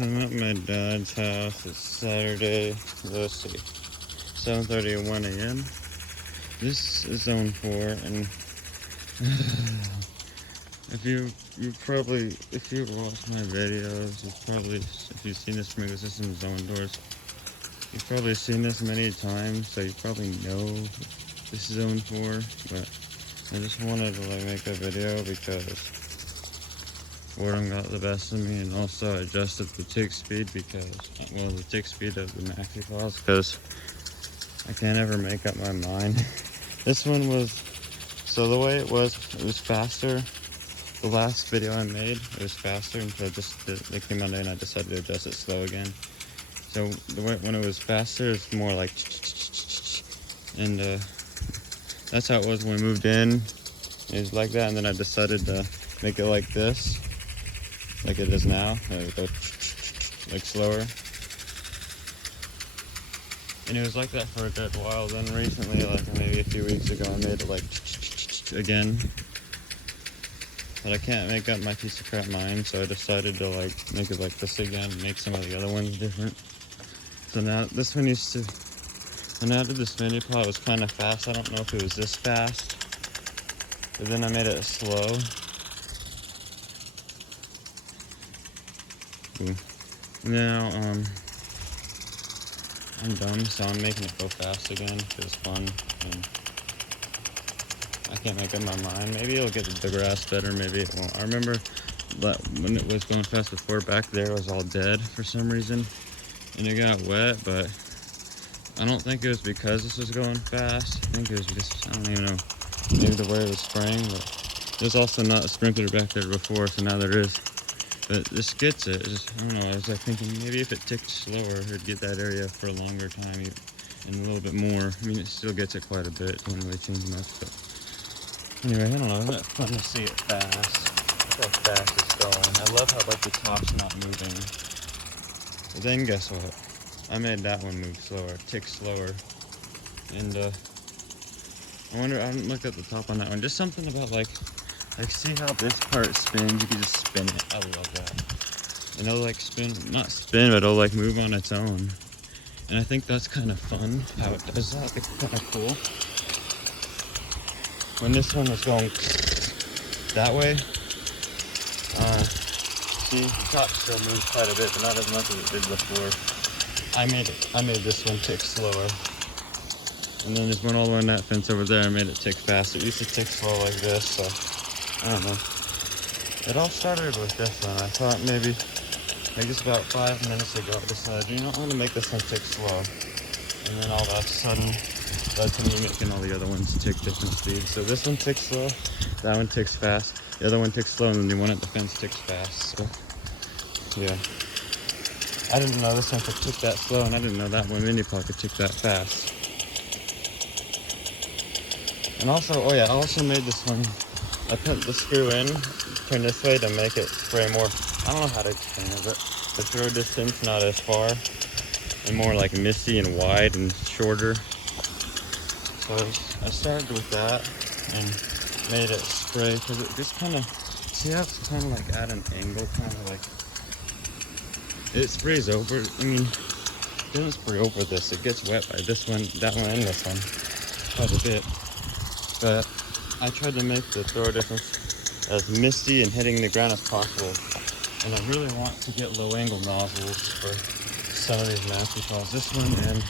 I'm at my dad's house. It's Saturday, let's see, 7:31 a.m. This is zone 4, and if you've watched my videos, if you've seen this from me, this is some zone doors. You've probably seen this many times, so you probably know this is zone 4, but I just wanted to make a video because boredom got the best of me, and also I adjusted the tick speed the tick speed of the maxi claws, because I can't ever make up my mind. This one was, so the way it was faster. The last video I made, it was faster, and so it came out and I decided to adjust it slow again. So when it was faster, it's more like, and that's how it was when we moved in. It was like that, and then I decided to make it like this, like it is now. It would go like slower. And it was like that for a good while. Then recently, like maybe a few weeks ago, I made it like again. But I can't make up my piece of crap mind, so I decided to make it like this again, make some of the other ones different. So now this one when I did this mini plot, it was kind of fast. I don't know if it was this fast, but then I made it slow. Ooh. Now, I'm dumb, so I'm making it go fast again, because it's fun, and I can't make up my mind. Maybe it'll get the grass better, maybe it won't. I remember that when it was going fast before, back there it was all dead for some reason, and it got wet, but I don't think it was because this was going fast. I think it was just, I don't even know, maybe the way it was spraying, but there's also not a sprinkler back there before, so now there is. But this gets it. I don't know, I was thinking maybe if it ticked slower, it'd get that area for a longer time and a little bit more. I mean, it still gets it quite a bit. It doesn't really change much, but anyway, I don't know. Isn't it fun to see it fast? Look how fast it's going. I love how the top's not moving. But then guess what? I made that one move slower, tick slower. And I haven't looked at the top on that one. Just something about see how this part spins? You can just spin it. I love that. And it'll spin, not spin, but it'll move on its own. And I think that's kind of fun how it does that. It's kind of cool. When this one was going that way, see, the top still moves quite a bit, but not as much as it did before. I made this one tick slower. And then just went all the way on that fence over there and made it tick faster. It used to tick slow like this, so I don't know. It all started with this one. I thought maybe just about 5 minutes ago I decided, I want to make this one tick slow. And then all of a sudden led to me making all the other ones tick different speeds. So this one ticks slow, that one ticks fast, the other one ticks slow, and then the one at the fence ticks fast. So yeah. I didn't know this one could tick that slow, and I didn't know that one mini plot could tick that fast. And also, I also made this one, I put the screw in, turn this way to make it spray more, I don't know how to explain it, but the throw distance not as far, and more misty and wide and shorter. So I started with that, and made it spray, because it just kind of, see how it's kind of at an angle, kind of it sprays over, I mean, it doesn't spray over this, it gets wet by this one, that one, and this one, quite a bit. But I tried to make the throw distance as misty and hitting the ground as possible. And I really want to get low angle nozzles for some of these maxi claws. This one and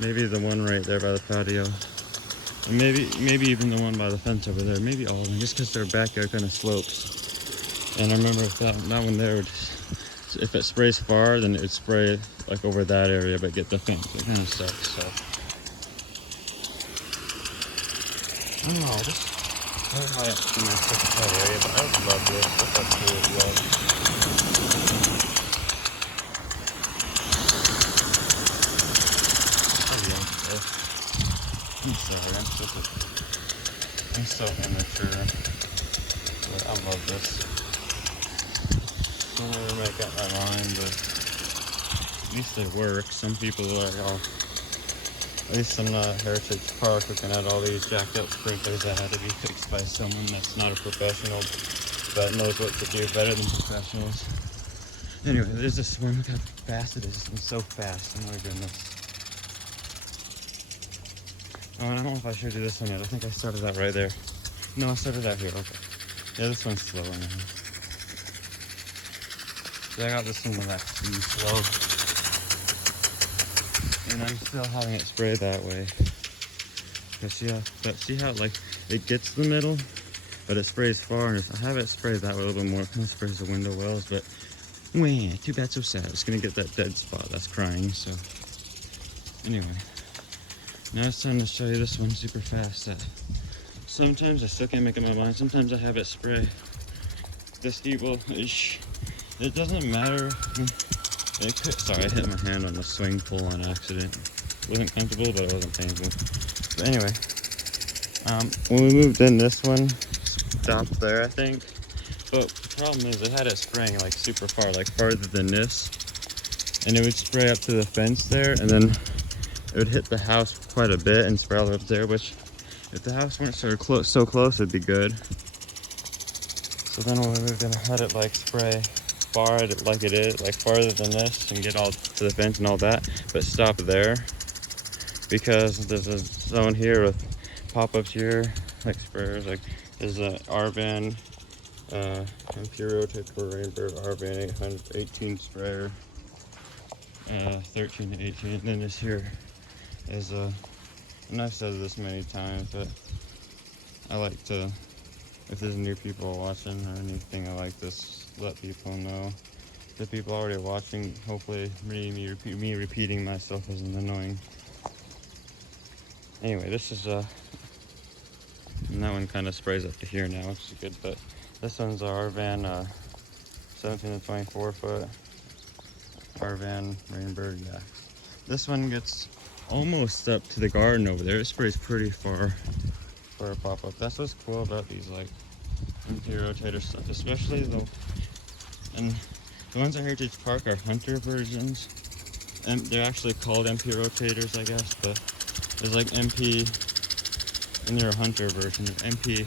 maybe the one right there by the patio. And maybe even the one by the fence over there. Maybe all of them, just because their backyard kind of slopes. And I remember if that one there, if it sprays far, then it would spray over that area, but get the fence. It kind of sucks, so. I don't know, I just don't like it in my typical area, but I love this. Look how cool it was. I'm sorry, I'm so immature, but I love this. I'll never make up my mind, but at least they work. Some people are at least I'm not at Heritage Park looking at all these jacked up sprinklers that had to be fixed by someone that's not a professional but knows what to do better than professionals. Anyway, there's this one. Look how fast it is. It's so fast. Oh my goodness. Oh, and I don't know if I showed you this one yet. I think I started out right there. No, I started out here. Okay. Yeah, this one's slower now. Yeah, I got this one that's too slow. And I'm still having it spray that way. But see how like it gets the middle, but it sprays far, and I have it sprayed that way a little bit more. It kind of sprays the window wells, but too bad, so sad. It's gonna get that dead spot that's crying. So anyway, now it's time to show you this one super fast. That sometimes I still can't make up my mind. Sometimes I have it spray this evil. It doesn't matter. Sorry, I hit my hand on the swing pole on accident. It wasn't comfortable, but it wasn't painful. But anyway, when we moved in, this one stopped there, I think. But the problem is, it had it spraying like super far, like farther than this, and it would spray up to the fence there, and then it would hit the house quite a bit and spray all the way up there. Which, if the house weren't so close, it'd be good. So then when we moved in, I had it like spray far like it is, like farther than this, and get all to the fence and all that, but stop there because there's a zone here with pop-ups here, like sprayers. Like there's a Arban Imperial Typical Rainbird Arban 818 sprayer, 13 to 18. And then this here is and I've said this many times, but I like to, if there's new people watching or anything, I like this. Let people know. The people already watching, hopefully me repeating myself isn't annoying. Anyway, this is and that one kind of sprays up to here now, which is good. But this one's our Arvan 17 to 24 foot Arvan Rainbird. Yeah, this one gets almost up to the garden over there. It sprays pretty far for a pop-up. That's what's cool about these like MP rotator stuff, especially though. And the ones at Heritage Park are hunter versions, and they're actually called MP rotators, I guess, but there's like MP, and they're a hunter version. MP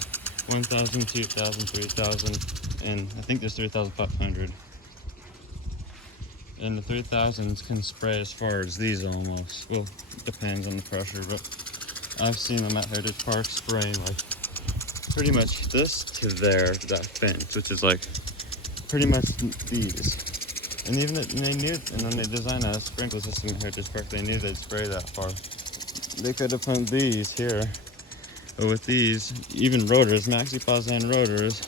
1000, 2000, 3000, and I think there's 3500. And the 3000s can spray as far as these almost. Well, it depends on the pressure, but I've seen them at Heritage Park spray like pretty much this to there, that fence, which is like pretty much these. And even they knew, and when they designed a sprinkler system at Heritage Park, they knew they'd spray that far. They could have put these here, but with these, even rotors, MaxiPaws and rotors,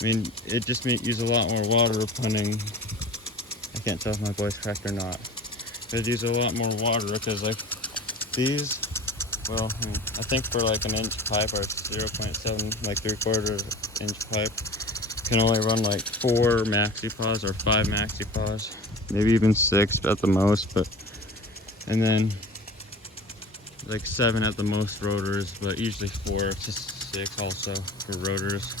I mean, it just use a lot more water punning. I can't tell if my voice cracked or not. It'd use a lot more water because like these, well, I think for like an inch pipe or 0.7, like 3/4 inch pipe, can only run like 4 MaxiPaws or 5 MaxiPaws, maybe even 6 at the most. But and then like 7 at the most rotors, but usually 4 to 6 also for rotors.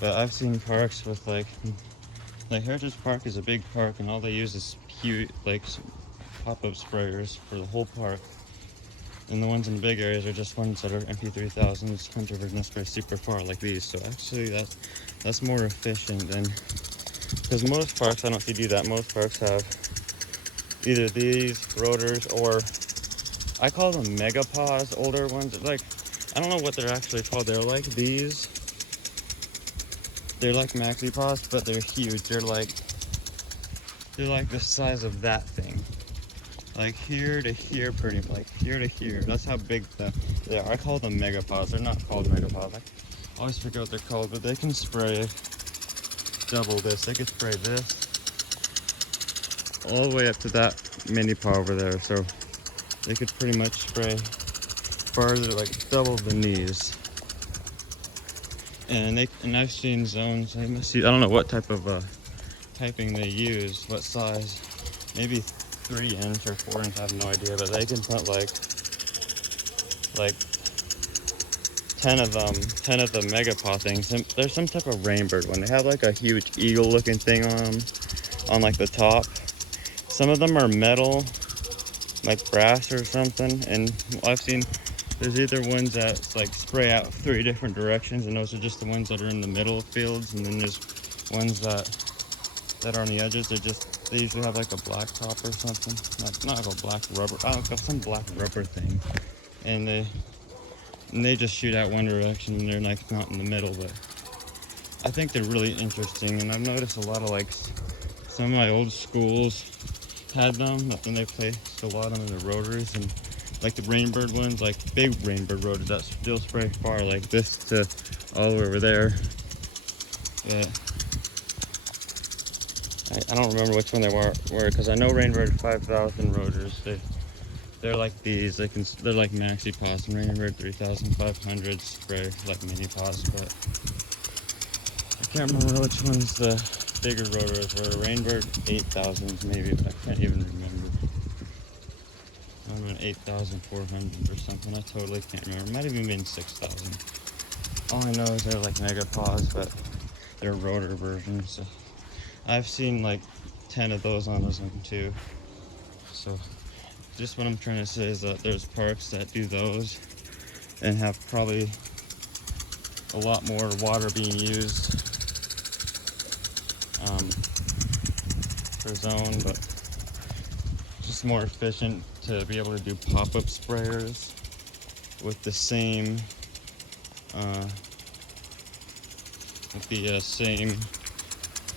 But I've seen parks with like Heritage Park is a big park, and all they use is huge like pop-up sprayers for the whole park. And the ones in the big areas are just ones that are MP3000s, hunter version spray super far like these. So actually that's more efficient than, because most parks, I don't see do that. Most parks have either these rotors, or I call them MegaPaws, older ones. Like, I don't know what they're actually called. They're like these. They're like MaxiPaws, but they're huge. They're like the size of that thing. Like here to here, pretty like here to here. That's how big they are. I call them MegaPaws. They're not called MegaPaws. I always forget what they're called, but they can spray double this. They can spray this all the way up to that mini paw over there. So they could pretty much spray farther, like double the knees. And I've seen zones. I don't know what type of piping they use, what size, maybe 3 inch or 4 inch, I have no idea, but they can put like 10 of the MegaPaw things. And there's some type of Rainbird one. They have like a huge eagle looking thing on like the top. Some of them are metal, like brass or something, and I've seen there's either ones that like spray out 3 different directions, and those are just the ones that are in the middle of fields, and then there's ones that that are on the edges, they usually have like a black top or something, not like a black rubber, I don't know, some black rubber thing, and they just shoot out one direction, and they're like not in the middle. But I think they're really interesting, and I've noticed a lot of like some of my old schools had them, but then they placed a lot of them in the rotaries, and like the Rainbird ones, like big Rainbird rotors that still spray far like this to all the way over there. Yeah. I don't remember which one they were because I know Rainbird 5000 rotors. They're like these. They're like maxi pods. And Rainbird 3500 spray like mini pods, but I can't remember which one's the bigger rotors were. Rainbird 8000s maybe, but I can't even remember. I'm an 8400 or something. I totally can't remember. It might have even been 6000. All I know is they're like mega pods, but they're rotor versions. So I've seen like 10 of those on Ozone too. So just what I'm trying to say is that there's parks that do those and have probably a lot more water being used for zone, but just more efficient to be able to do pop-up sprayers with the same same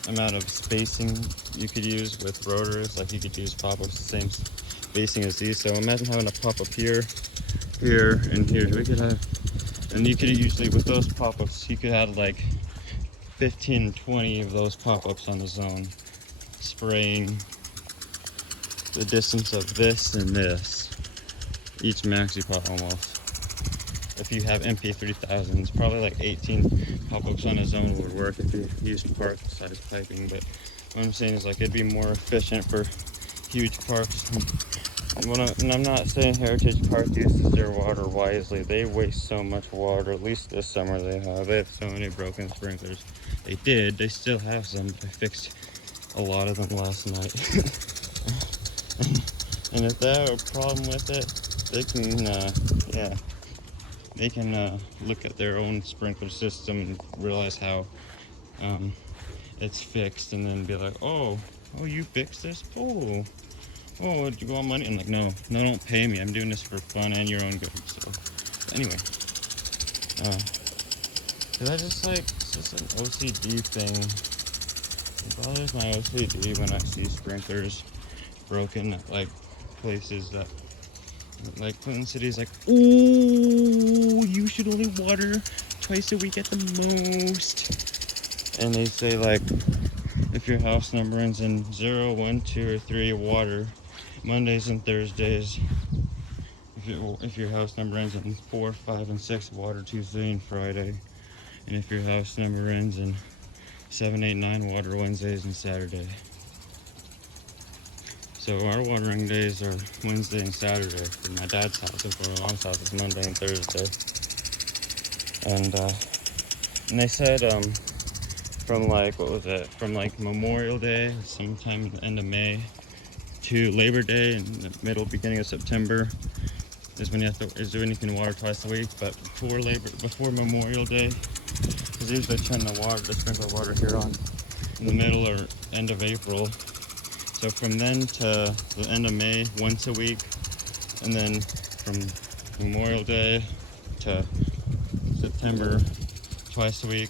amount of spacing you could use with rotors. Like you could use pop-ups the same spacing as these. So imagine having a pop-up here, here, and here. We could have, and you could usually with those pop-ups, you could have like 15, 20 of those pop-ups on the zone, spraying the distance of this and this, each maxi pot almost. If you have MP3000s, probably like 18 pop-ups on a zone would work if you used park size piping. But what I'm saying is like it'd be more efficient for huge parks. And I'm not saying Heritage Park uses their water wisely. They waste so much water. At least this summer they have so many broken sprinklers. They still have some, but I fixed a lot of them last night. And if they have a problem with it, they can look at their own sprinkler system and realize how it's fixed, and then be like, oh, you fixed this? Oh, do you want money? I'm like, no, don't pay me. I'm doing this for fun and your own good. So, anyway, cause it's just an OCD thing. It bothers my OCD when I see sprinklers broken at like places that, like Clinton City's like, ooh, you should only water twice a week at the most. And they say like, if your house number ends in 0, 1, 2, or 3, water Mondays and Thursdays. If your house number ends in 4, 5, and 6, water Tuesday and Friday. And if your house number ends in 7, 8, 9, water Wednesdays and Saturday. So our watering days are Wednesday and Saturday for my dad's house, and for my mom's house it's Monday and Thursday. And they said from like, from like Memorial Day, sometime end of May, to Labor Day in the beginning of September is when you can water twice a week. But before Memorial Day, because they usually turn the sprinkler water here on in the middle or end of April. So from then to the end of May, once a week, and then from Memorial Day to September, twice a week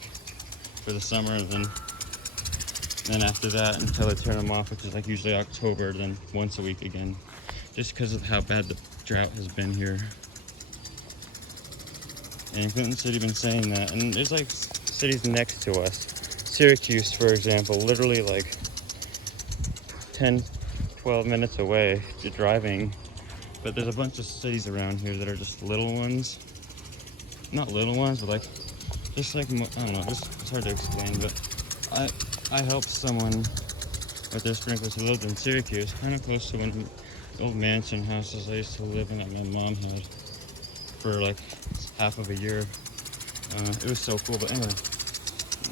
for the summer, and then after that until they turn them off, which is like usually October, then once a week again, just because of how bad the drought has been here. And Clinton City been saying that, and there's like cities next to us. Syracuse, for example, literally like 10, 12 minutes away driving, but there's a bunch of cities around here that are just little ones. Not little ones, but like, just like, I don't know, it's hard to explain, but I helped someone with their sprinklers who lived in Syracuse, kind of close to one of the old mansion houses I used to live in that my mom had for like half of a year. It was so cool. But anyway,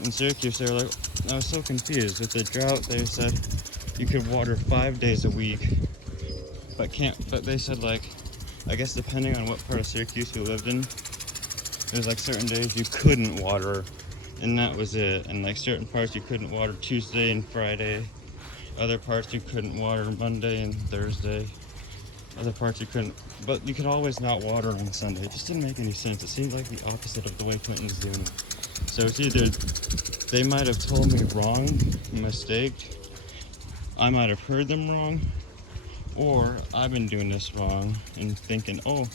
in Syracuse, they were like, I was so confused. With the drought, they said you could water 5 days a week, but they said, like, I guess depending on what part of Syracuse you lived in, there's like certain days you couldn't water and that was it. And like certain parts you couldn't water Tuesday and Friday, other parts you couldn't water Monday and Thursday, other parts you couldn't, but you could always not water on Sunday. It just didn't make any sense. It seemed like the opposite of the way Clinton's doing it. So it's either they might have told me wrong, mistake, I might have heard them wrong, or I've been doing this wrong and thinking, oh,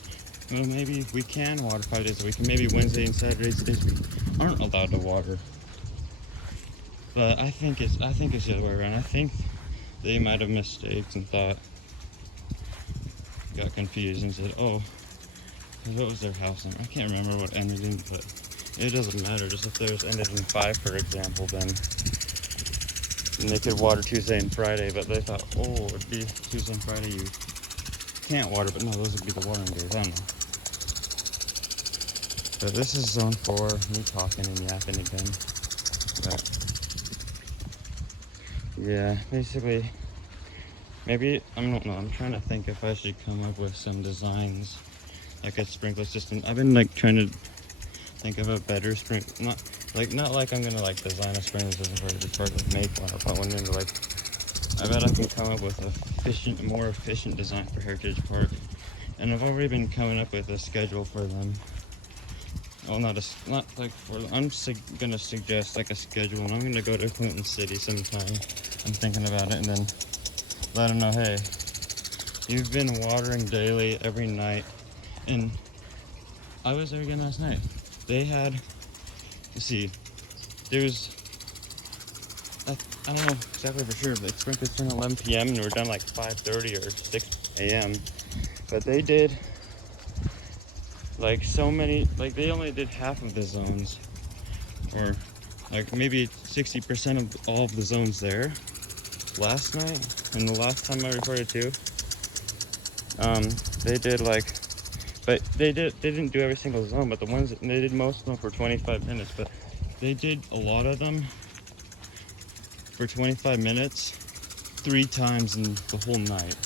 well, maybe we can water 5 days a week, and maybe Wednesday and Saturdays days we aren't allowed to water. But I think it's the other way around. I think they might have mistaked and got confused and said, oh, what was their house number? I can't remember what ended in, but it doesn't matter. Just if theirs ended in 5, for example, then they could water Tuesday and Friday, but they thought, oh, it'd be Tuesday and Friday you can't water, but no, those would be the watering days. I don't know. But this is zone 4, me talking and yapping again. But yeah, basically, maybe, I don't know, I'm trying to think if I should come up with some designs, like a sprinkler system. I've been like trying to think of a better not like I'm gonna like design a sprinkler system for the park, like make one or put one in, but like, I bet I can come up with a more efficient design for Heritage Park. And I've already been coming up with a schedule for them. Well, I'm gonna suggest like a schedule, and I'm gonna go to Clinton City sometime. I'm thinking about it, and then let them know, hey, you've been watering daily every night. And I was there again last night. They had, you see, there's, I don't know exactly for sure, but sprinklers started at 11 p.m. and we're done like 5:30 or 6 a.m. But they did like so many, like they only did half of the zones, or like maybe 60% of all of the zones there last night, and the last time I recorded too. They did like, but they didn't do every single zone, but the ones that they did, most of them for 25 minutes, but they did a lot of them for 25 minutes 3 times in the whole night.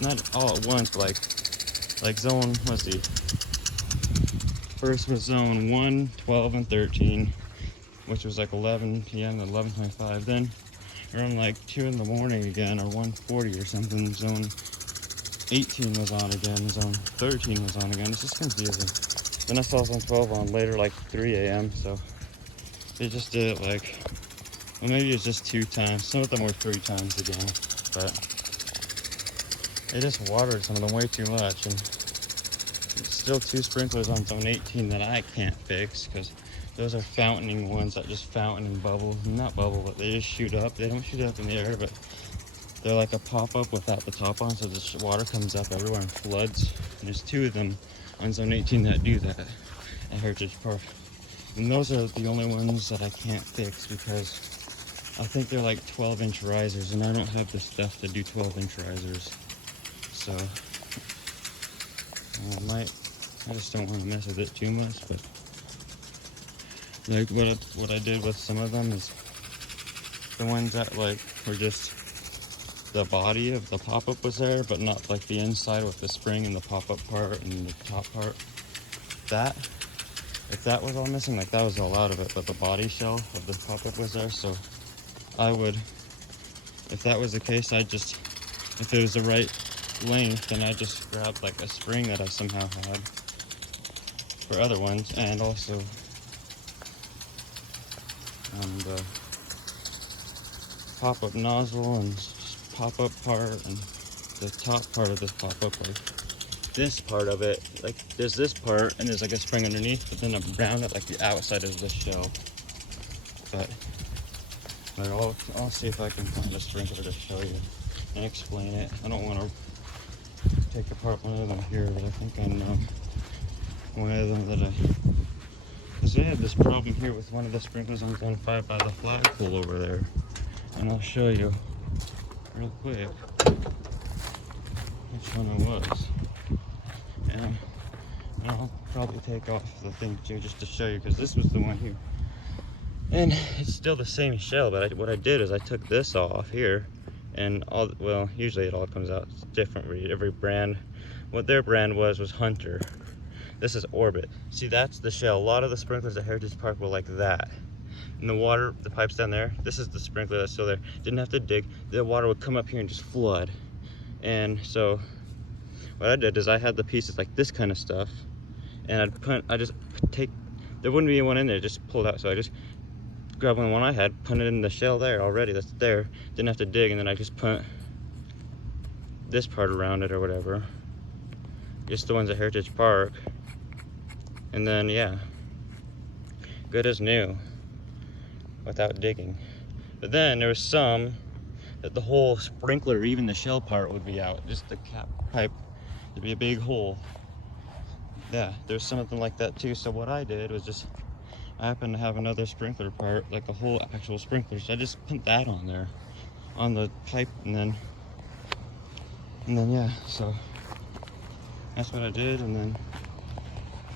Not all at once, like zone, let's see. First was zone 1, 12, and 13, which was like 11 p.m. to 11:25. Then around like 2 in the morning again, or 1:40 or something, zone 18 was on again, zone 13 was on again. It's just confusing. Then I saw zone 12 on later, like 3 a.m. So they just did it like, well, maybe it's just 2 times. Some of them were 3 times again, but they just watered some of them way too much. And it's still 2 sprinklers on zone 18 that I can't fix, because those are fountaining ones that just fountain and bubble. Not bubble, but they just shoot up. They don't shoot up in the air, but they're like a pop-up without the top on, so the water comes up everywhere and floods. And there's 2 of them on zone 18 that do that at Heritage Park. And those are the only ones that I can't fix, because I think they're like 12-inch risers, and I don't have the stuff to do 12-inch risers. So I just don't want to mess with it too much. But like what I did with some of them is the ones that like were just the body of the pop-up was there, but not like the inside with the spring and the pop-up part and the top part. That, if that was all missing, like that was all out of it, but the body shell of the pop-up was there. So I would, if that was the case, if it was the right length, then I just grabbed like a spring that I somehow had for other ones, and also the pop-up nozzle and pop-up part and the top part of this pop-up, like this part of it, like there's this part and there's like a spring underneath, but then around it, like the outside is the shell. But I'll see if I can find a sprinkler to show you and explain it. I don't want to take apart one of them here, but I think I know one of them because they had this problem here with one of the sprinklers on zone 5 by the flagpole over there, and I'll show you real quick which one it was. And I'll probably take off the thing too, just to show you, because this was the one here. And it's still the same shell, but what I did is I took this off here, and usually it all comes out different. Every brand, what their brand was Hunter. This is Orbit. See, that's the shell. A lot of the sprinklers at Heritage Park were like that. And the water, the pipes down there, this is the sprinkler that's still there. Didn't have to dig. The water would come up here and just flood. And so what I did is I had the pieces like this kind of stuff, and there wouldn't be one in there, just pull it out. So I just grabbed one I had, put it in the shell there already, that's there. Didn't have to dig, and then I just put this part around it or whatever. Just the ones at Heritage Park. And then, yeah, good as new without digging. But then there was some that the whole sprinkler, even the shell part, would be out. Just the cap pipe, there'd be a big hole. Yeah, there's something like that too. So what I did was I happened to have another sprinkler part, like a whole actual sprinkler. So I just put that on there, on the pipe, and then yeah, so that's what I did, and then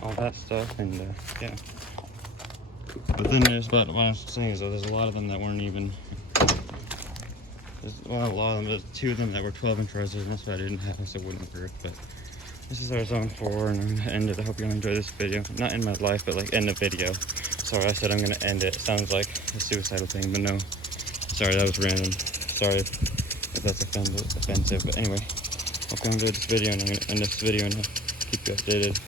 all that stuff, and yeah. But then there's, what I was saying is, there's a lot of them that weren't even, a lot of them, there's 2 of them that were 12-inch risers, and that's what I didn't have, so it wouldn't work. But this is our zone 4, and I'm gonna end it. I hope you enjoy this video. Not end my life, but like end the video. Sorry, I said I'm gonna end it. It sounds like a suicidal thing, but no. Sorry, that was random. Sorry if that's offensive, but anyway. Hope you enjoyed this video, and I'm gonna end this video and keep you updated.